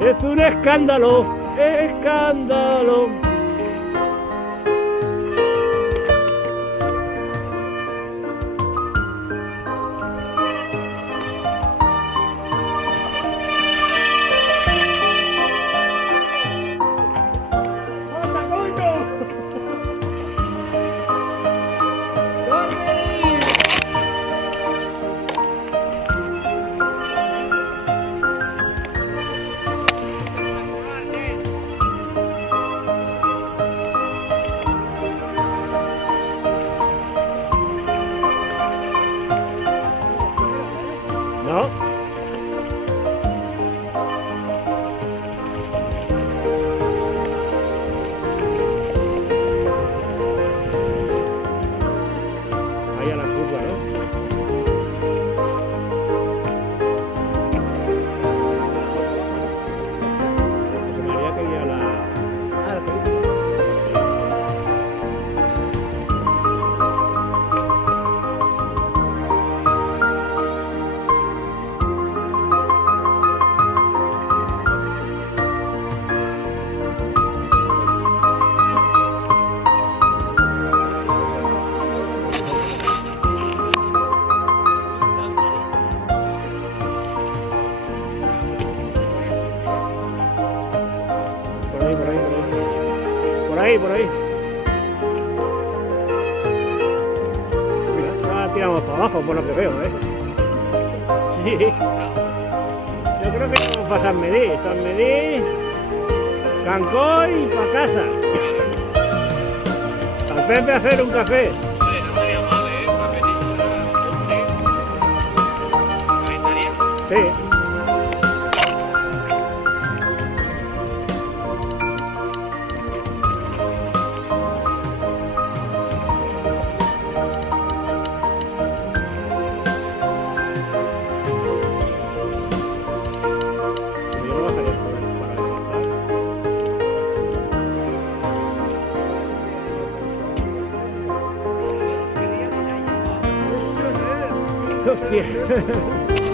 Es un escándalo, escándalo. ¡Anda, coño! No. Ahí a la curva, ¿no? José María quería la... Ah, la película. Por ahí, por ahí, por ahí. Por ahí, por ahí. Mira, ahora tiramos para abajo, por lo que veo, ¿eh? Sí. Yo creo que vamos para San Medí, Cancoy y para casa. Al Pepe a hacer un café. Sí. Yo lo bajaré para descansar. Hostia.